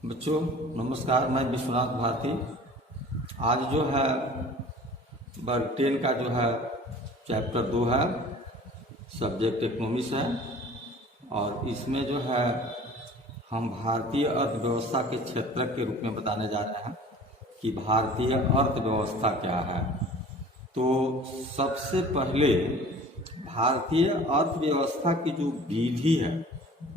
बच्चों नमस्कार, मैं विश्वनाथ भारती। आज जो है वर्ग 10 का जो है चैप्टर 2 है, सब्जेक्ट इकोनॉमिक्स है। और इसमें जो है हम भारतीय अर्थव्यवस्था के क्षेत्रक के रूप में बताने जा रहे हैं कि भारतीय अर्थव्यवस्था क्या है। तो सबसे पहले भारतीय अर्थव्यवस्था की जो विधि है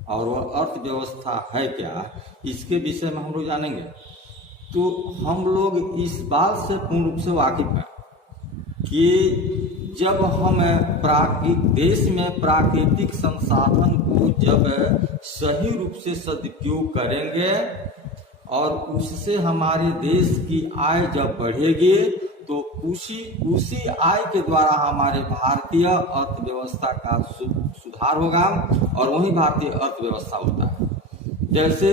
और वह अर्थव्यवस्था है क्या, इसके विषय में हम लोग जानेंगे। तो हम लोग इस बात से पूर्ण रूप से वाकिफ हैं कि जब हम देश में प्राकृतिक संसाधन को जब सही रूप से सदुपयोग करेंगे और उससे हमारे देश की आय जब बढ़ेगी तो उसी आय के द्वारा हमारे भारतीय अर्थव्यवस्था का सुधार होगा और वही भारतीय अर्थव्यवस्था होता है। जैसे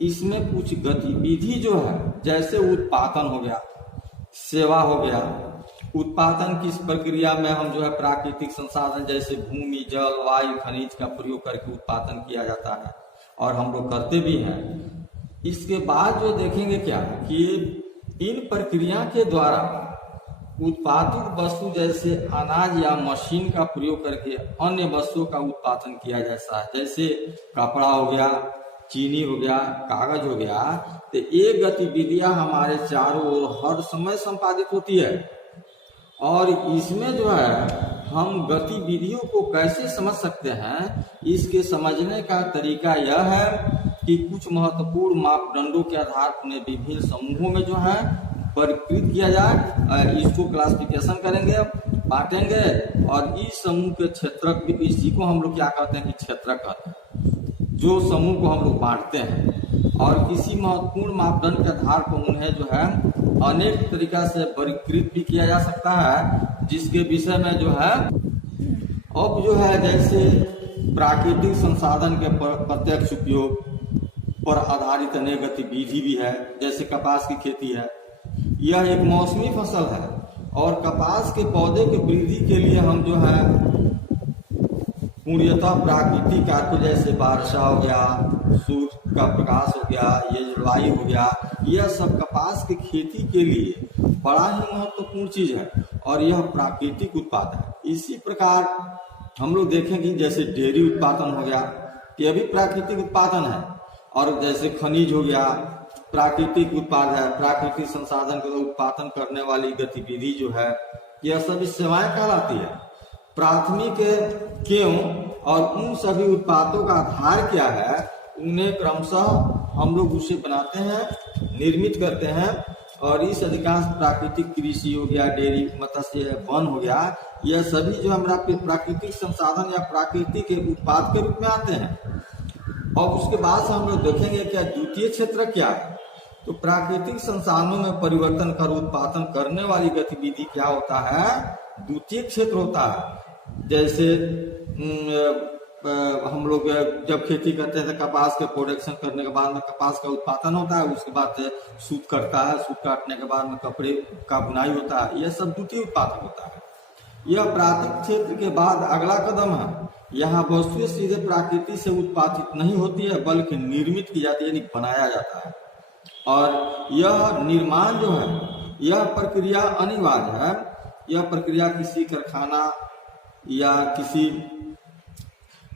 इसमें कुछ गतिविधि जो है, जैसे उत्पादन हो गया, सेवा हो गया। उत्पादन की इस प्रक्रिया में हम जो है प्राकृतिक संसाधन जैसे भूमि, जल, वायु, खनिज का प्रयोग करके उत्पादन किया जाता है और हम लोग करते भी हैं। इसके बाद जो देखेंगे क्या कि इन प्रक्रिया के द्वारा उत्पादित वस्तु जैसे अनाज या मशीन का प्रयोग करके अन्य वस्तुओं का उत्पादन किया जाता है। जैसे कपड़ा हो गया, चीनी हो गया, कागज हो गया। तो ये गतिविधियां हमारे चारों ओर हर समय संपादित होती है। और इसमें जो है हम गतिविधियों को कैसे समझ सकते हैं, इसके समझने का तरीका यह है कि कुछ महत्वपूर्ण मापदंडों के आधार पर विभिन्न समूहों में जो है वर्गीकृत किया जाए। इसको क्लासिफिकेशन करेंगे, बांटेंगे और इस समूह के क्षेत्रक, इसी को हम लोग क्या कहते हैं कि क्षेत्रक कहते हैं। जो समूह को हम लोग बांटते हैं और किसी महत्वपूर्ण मापदंड के आधार पर उन्हें जो है अनेक तरीका से वर्गीकृत भी किया जा सकता है, जिसके विषय में जो है अब जो है जैसे प्राकृतिक संसाधन के प्रत्यक्ष उपयोग पर आधारित अनेक गतिविधि भी है। जैसे कपास की खेती है, यह एक मौसमी फसल है और कपास के पौधे की वृद्धि के लिए हम जो है पूर्णतः प्राकृतिक कारकों जैसे वर्षा हो गया, सूर्य का प्रकाश हो गया, ये जलवायु हो गया, यह सब कपास की खेती के लिए बड़ा ही महत्वपूर्ण चीज है और यह प्राकृतिक उत्पाद है। इसी प्रकार हम लोग देखेंगे जैसे डेयरी उत्पादन हो गया, यह भी प्राकृतिक उत्पादन है। और जैसे खनिज हो गया, प्राकृतिक उत्पाद है। प्राकृतिक संसाधन का उत्पादन करने वाली गतिविधि जो है यह सभी सेवाएं कहलाती है। प्राथमिक क्यों और उन सभी उत्पादों का आधार क्या है, उन्हें क्रमशः हम लोग उसे बनाते हैं, निर्मित करते हैं। और इस अधिकांश प्राकृतिक कृषि हो गया, डेयरी, मत्स्य, वन हो गया, यह सभी जो हमारा प्राकृतिक संसाधन या प्राकृतिक उत्पाद के रूप में आते हैं। और उसके बाद से हम लोग देखेंगे क्या द्वितीय क्षेत्र क्या है। तो प्राकृतिक संसाधनों में परिवर्तन कर उत्पादन करने वाली गतिविधि क्या होता है, द्वितीय क्षेत्र होता है। जैसे हम लोग जब खेती करते हैं तो कपास के प्रोडक्शन करने के बाद में कपास का उत्पादन होता है, उसके बाद सूत कटता है, सूत काटने के बाद में कपड़े का बुनाई होता है, यह सब द्वितीय उत्पादन होता है। यह प्राकृतिक क्षेत्र के बाद अगला कदम है। यहाँ वस्तुएं सीधे प्रकृति से उत्पादित नहीं होती है बल्कि निर्मित की जाती है, यानी बनाया जाता है। और यह निर्माण जो है, यह प्रक्रिया अनिवार्य है। यह प्रक्रिया किसी कारखाना या किसी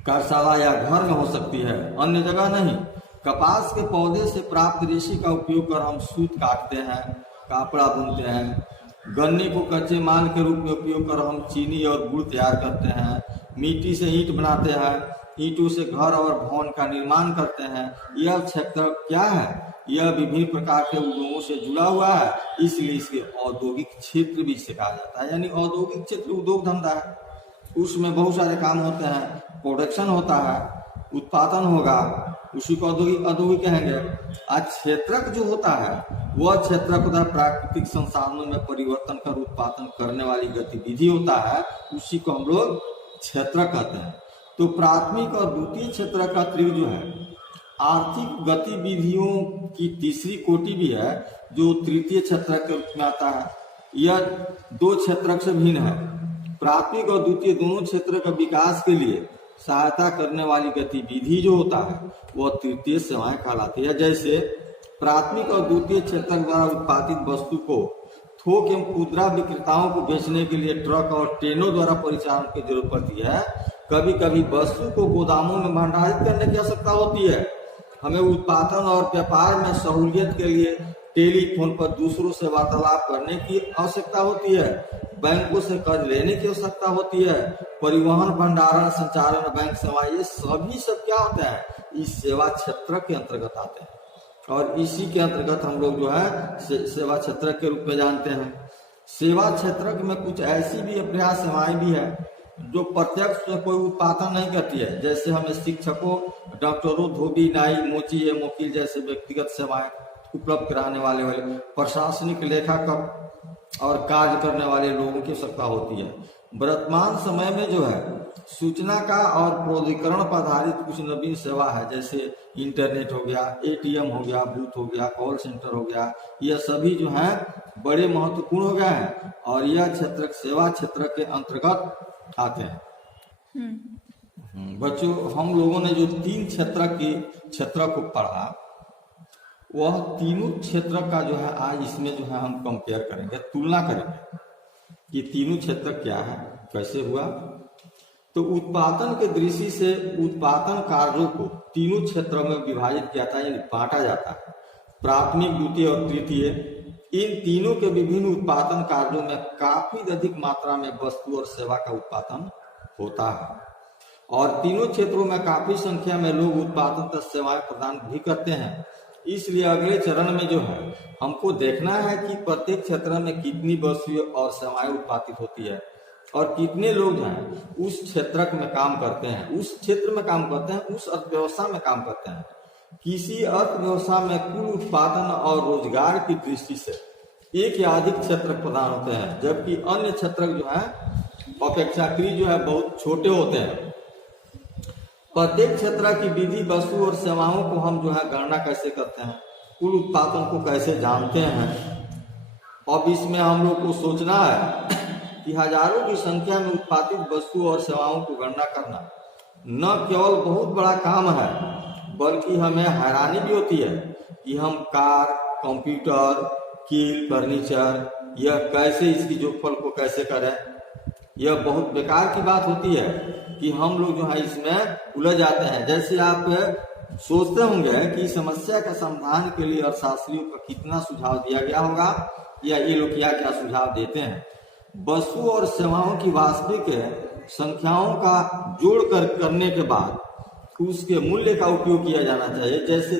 कार्यशाला या घर में हो सकती है, अन्य जगह नहीं। कपास के पौधे से प्राप्त रेशे का उपयोग कर हम सूत काटते हैं, कपड़ा बुनते हैं। गन्ने को कच्चे माल के रूप में उपयोग कर हम चीनी और गुड़ तैयार करते हैं। मिट्टी से ईंट बनाते हैं, ईंटों से घर और भवन का निर्माण करते हैं। यह क्षेत्र क्या है, यह विभिन्न प्रकार के उद्योगों से जुड़ा हुआ है, इसलिए इसे औद्योगिक क्षेत्र भी इसे कहा जाता है। यानी औद्योगिक क्षेत्र उद्योग धंधा है, उसमें बहुत सारे काम होते हैं, प्रोडक्शन होता है, उत्पादन होगा, उसी को औद्योगिक कहेंगे। आज क्षेत्रक जो होता है वह क्षेत्रक होता है प्राकृतिक संसाधनों में परिवर्तन कर उत्पादन करने वाली गतिविधि होता है, उसी को हम लोग क्षेत्रक कहते हैं। तो प्राथमिक और द्वितीय क्षेत्रक का अतिरिक्त जो है आर्थिक गतिविधियों की तीसरी कोटि भी है, जो तृतीय क्षेत्रक के रूप में आता है। यह दो क्षेत्रक से भिन्न है। प्राथमिक और द्वितीय दोनों क्षेत्र का विकास के लिए सहायता करने वाली गतिविधि जो होता है वह तृतीय सेवाएं कहलाती है। जैसे प्राथमिक और द्वितीय क्षेत्र द्वारा उत्पादित वस्तु को थोक एवं खुदरा विक्रेताओं को बेचने के लिए ट्रक और ट्रेनों द्वारा परिचालन की जरूरत पड़ती है। कभी कभी वस्तु को गोदामों में भंडारित करने की आवश्यकता होती है। हमें उत्पादन और व्यापार में सहूलियत के लिए टेलीफोन पर दूसरों से वार्तालाप करने की आवश्यकता होती है। बैंकों से कर्ज लेने की आवश्यकता होती है। परिवहन, भंडारण, संचालन, बैंक सेवा, ये सभी सब क्या होते हैं, इस सेवा क्षेत्र के अंतर्गत आते हैं। और इसी के अंतर्गत हम लोग जो है सेवा क्षेत्र के रूप में जानते हैं। सेवा क्षेत्र में कुछ ऐसी भी अप्रयास सेवाएं भी है जो प्रत्यक्ष कोई उत्पादन नहीं करती है। जैसे हमें शिक्षकों, डॉक्टरों, धोबी, नाई, मोची या वकील जैसे व्यक्तिगत सेवाएं उपलब्ध कराने वाले प्रशासनिक, लेखाकार और कार्य करने वाले लोगों की आवश्यकता होती है। वर्तमान समय में जो है सूचना का और प्रौद्योगिकरण पर आधारित कुछ नवीन सेवा है, जैसे इंटरनेट हो गया, एटीएम हो गया, बूथ हो गया, कॉल सेंटर हो गया, यह सभी जो है बड़े महत्वपूर्ण हो गए हैं और यह क्षेत्र सेवा क्षेत्र के अंतर्गत आते हैं। बच्चों, हम लोगों ने जो 3 क्षेत्र को पढ़ा, वह तीनों क्षेत्र का जो है आज इसमें जो है हम कंपेयर करेंगे, तुलना करेंगे कि तीनों क्षेत्र क्या है, कैसे हुआ। तो उत्पादन के दृष्टि से उत्पादन कार्यों को तीनों क्षेत्रों में विभाजित किया जाता है, यानी बांटा जाता है। प्राथमिक, द्वितीय और तृतीय, इन तीनों के विभिन्न उत्पादन कार्यों में काफी अधिक मात्रा में वस्तु और सेवा का उत्पादन होता है और तीनों क्षेत्रों में काफी संख्या में लोग उत्पादन तथा सेवाएं प्रदान भी करते हैं। इसलिए अगले चरण में जो है हमको देखना है कि प्रत्येक क्षेत्र में कितनी वस्तुएं और सेवाएं उत्पादित होती है और कितने लोग हैं उस क्षेत्र में काम करते हैं, उस क्षेत्र में काम करते हैं, उस अर्थव्यवस्था में काम करते हैं। किसी अर्थव्यवस्था में कुल उत्पादन और रोजगार की दृष्टि से एक या अधिक क्षेत्र प्रदान होते हैं, जबकि अन्य क्षेत्र जो है अपेक्षाकृत जो है बहुत छोटे होते हैं। प्रत्येक क्षेत्र की विधि, वस्तु और सेवाओं को हम जो है गणना कैसे करते हैं, कुल उत्पादन को कैसे जानते हैं। अब इसमें हम लोग को सोचना है कि हजारों की संख्या में उत्पादित वस्तु और सेवाओं को गणना करना न केवल बहुत बड़ा काम है, बल्कि हमें हैरानी भी होती है कि हम कार, कंप्यूटर, कील, फर्नीचर, यह कैसे इसकी जोखफल को कैसे करें। यह बहुत बेकार की बात होती है कि हम लोग जो है इसमें उलझ जाते हैं। जैसे आप सोचते होंगे कि समस्या का समाधान के लिए अर्थशास्त्रियों का कितना सुझाव दिया गया होगा या ये लोग क्या सुझाव देते हैं। वस्तु और सेवाओं की वास्तविक संख्याओं का जोड़ करने के बाद उसके मूल्य का उपयोग किया जाना चाहिए। जैसे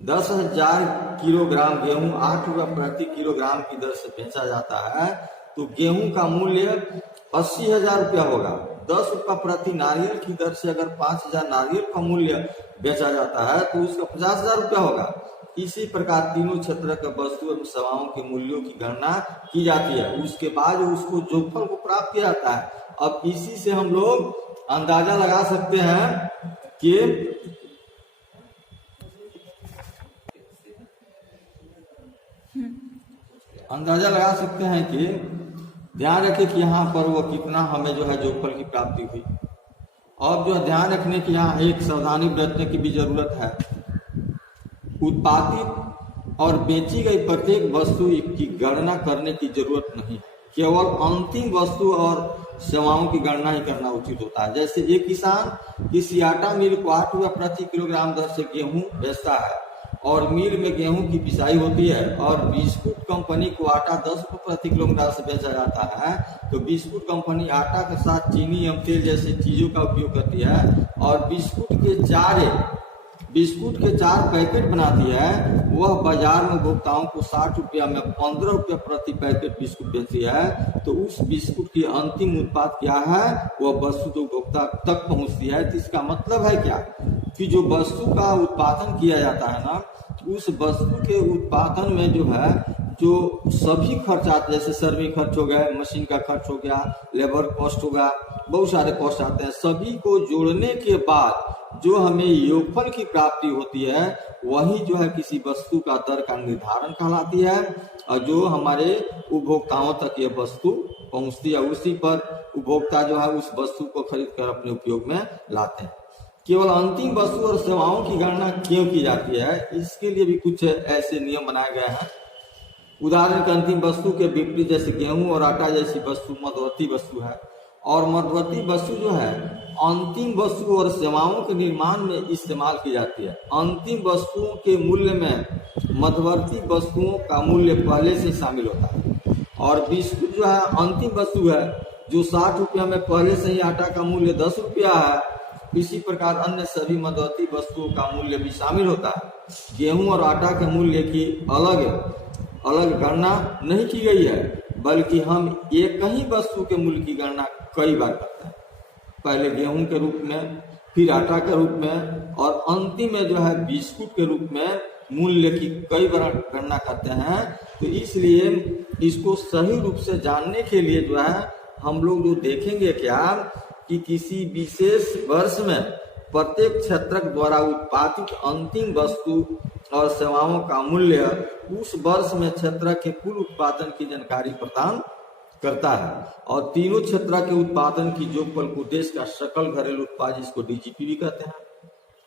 10,000 किलोग्राम गेहूं 8 रुपये प्रति किलोग्राम की दर से बेचा जाता है, तो गेहूं का मूल्य 80,000 रुपया होगा। 10 रुपये प्रति नारियल की दर से अगर 5,000 नारियल का मूल्य बेचा जाता है तो उसका 50,000 रुपया होगा। इसी प्रकार तीनों क्षेत्र के वस्तु एवं सेवाओं के मूल्यों की गणना की जाती है, उसके बाद उसको जोखफल को प्राप्त किया जाता है। अब इसी से हम लोग अंदाजा लगा सकते हैं कि ध्यान रखें कि यहाँ पर वो कितना हमें जो है जोखफल की प्राप्ति हुई। अब जो ध्यान रखने की यहाँ एक सावधानी बरतने की भी जरूरत है। उत्पादित और बेची गई प्रत्येक वस्तु की गणना करने की जरूरत नहीं, केवल अंतिम वस्तु और सेवाओं की गणना ही करना उचित होता है। जैसे एक किसान किसी आटा मिल को 8 रुपये प्रति किलोग्राम दर से गेहूं बेचता है और मिल में गेहूं की पिसाई होती है और बिस्कुट कंपनी को आटा 10 रुपये प्रति किलोग्राम से बेचा जाता है, तो बिस्कुट कंपनी आटा के साथ चीनी एवं तेल जैसे चीजों का उपयोग करती है और बिस्कुट के 4 पैकेट बनाती है। वह बाजार में उपभोक्ताओं को 60 रुपया में 15 रुपये प्रति पैकेट बिस्कुट बेचती है, तो उस बिस्कुट की अंतिम उत्पाद क्या है, वह वस्तु जो उपभोक्ता तक पहुंचती है। तो इसका मतलब है क्या कि जो वस्तु का उत्पादन किया जाता है ना, उस वस्तु के उत्पादन में जो है जो सभी खर्च आते हैं, जैसे सर्वे खर्च हो गया, मशीन का खर्च हो गया, लेबर कॉस्ट होगा, बहुत सारे कॉस्ट आते हैं। सभी को जोड़ने के बाद जो हमें योगफल की प्राप्ति होती है वही जो है किसी वस्तु का दर का निर्धारण कहलाती है, और जो हमारे उपभोक्ताओं तक ये वस्तु पहुंचती है उसी पर उपभोक्ता जो है उस वस्तु को खरीद कर अपने उपयोग में लाते हैं। केवल अंतिम वस्तु और सेवाओं की गणना क्यों की जाती है, इसके लिए भी कुछ ऐसे नियम बनाए गए हैं। उदाहरण के अंतिम वस्तु के विपरीत जैसे गेहूं और आटा जैसी वस्तु मध्यवर्ती वस्तु है, और मध्यवर्ती वस्तु जो है अंतिम वस्तु और सेवाओं के निर्माण में इस्तेमाल की जाती है। अंतिम वस्तुओं के मूल्य में मध्यवर्ती वस्तुओं का मूल्य पहले से शामिल होता है, और बिस्कुट जो है अंतिम वस्तु है जो 60 रुपया में पहले से ही आटा का मूल्य 10 रुपया है। इसी प्रकार अन्य सभी मध्यवर्ती वस्तुओं का मूल्य भी शामिल होता है। गेहूं और आटा के मूल्य की अलग गणना नहीं की गई है, बल्कि हम एक ही वस्तु के मूल्य की गणना कई बार करते हैं, पहले गेहूं के रूप में, फिर आटा के रूप में, और अंतिम में जो है बिस्कुट के रूप में मूल्य की कई बार गणना करते हैं। तो इसलिए इसको सही रूप से जानने के लिए जो है हम लोग जो देखेंगे क्या कि किसी विशेष वर्ष में प्रत्येक क्षेत्रक द्वारा उत्पादित अंतिम वस्तु और सेवाओं का मूल्य उस वर्ष में क्षेत्र के कुल उत्पादन की जानकारी प्रदान करता है, और तीनों क्षेत्र के उत्पादन की जोगफल को देश का सकल घरेलू उत्पाद, जिसको डीजीपी भी कहते हैं,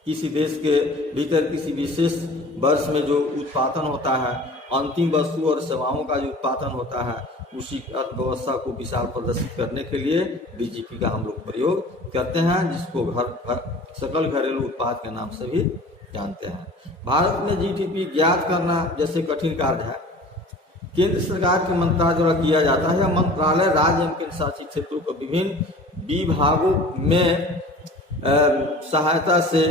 किसी देश के भीतर किसी विशेष वर्ष में जो उत्पादन होता है, अंतिम वस्तु और सेवाओं का जो उत्पादन होता है, उसी अर्थव्यवस्था को विशाल प्रदर्शित करने के लिए डीजीपी का हम लोग प्रयोग करते हैं, जिसको सकल घरेलू उत्पाद के नाम से भी जानते हैं। भारत में जीडीपी ज्ञात करना जैसे कठिन कार्य है, केंद्र सरकार के मंत्रालय द्वारा किया जाता है। मंत्रालय राज्य एवं केंद्र शासित क्षेत्रों को विभिन्न विभागों में सहायता से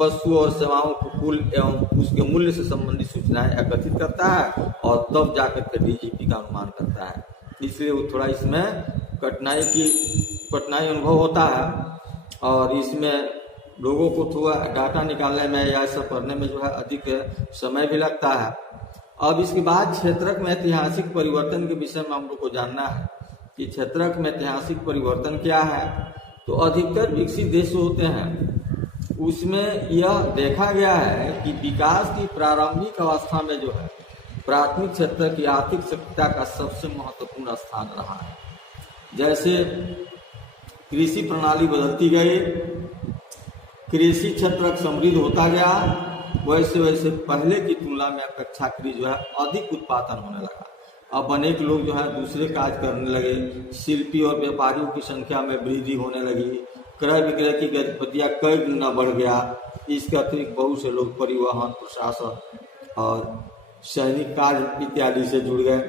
वस्तु और सेवाओं को कुल एवं उसके मूल्य से संबंधित सूचनाएं एकत्रित करता है, और तब जाकर के डीजीपी का अनुमान करता है। इसलिए वो थोड़ा इसमें कठिनाई अनुभव होता है, और इसमें लोगों को थोड़ा डाटा निकालने में या ऐसा करने में जो है अधिक समय भी लगता है। अब इसके बाद क्षेत्रक में ऐतिहासिक परिवर्तन के विषय में हम लोग को जानना है कि क्षेत्रक में ऐतिहासिक परिवर्तन क्या है। तो अधिकतर विकसित देश होते हैं उसमें यह देखा गया है कि विकास की प्रारंभिक अवस्था में जो है प्राथमिक क्षेत्र की आर्थिक सक्रियता का सबसे महत्वपूर्ण स्थान रहा है। जैसे कृषि प्रणाली बदलती गई, कृषि क्षेत्र समृद्ध होता गया, वैसे वैसे पहले की तुलना में अपेक्षाकृत जो है अधिक उत्पादन होने लगा। अब अनेक लोग जो है दूसरे कार्य करने लगे, शिल्पी और व्यापारियों की संख्या में वृद्धि होने लगी, क्रय विक्रय की गतिविधियां कई गुना बढ़ गया। इसके अतिरिक्त बहुत से लोग परिवहन, प्रशासन और सैनिक कार्य इत्यादि से जुड़ गए।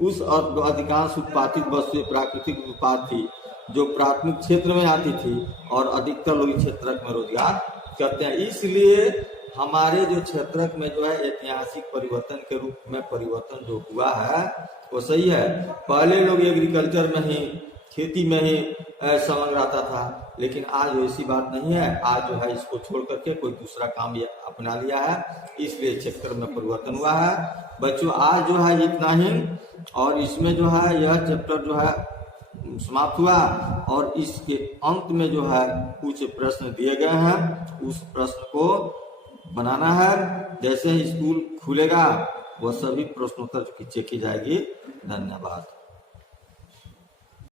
उस अधिकांश उत्पादित वस्तुएं प्राकृतिक उत्पाद थी जो प्राथमिक क्षेत्र में आती थी, और अधिकतर लोग क्षेत्र में रोजगार करते हैं। इसलिए हमारे जो क्षेत्र में जो है ऐतिहासिक परिवर्तन के रूप में परिवर्तन जो हुआ है वो सही है। पहले लोग एग्रीकल्चर में ही, खेती में ही समग्र रहता था, लेकिन आज वैसी बात नहीं है। आज जो है इसको छोड़ करके कोई दूसरा काम ये अपना लिया है, इसलिए क्षेत्र में परिवर्तन हुआ है। बच्चों आज जो है इतना ही, और इसमें जो है यह चैप्टर जो है समाप्त हुआ, और इसके अंत में जो है कुछ प्रश्न दिए गए हैं, उस प्रश्न को बनाना है। जैसे ही स्कूल खुलेगा वह सभी प्रश्नोत्तर की चेक की जाएगी। धन्यवाद।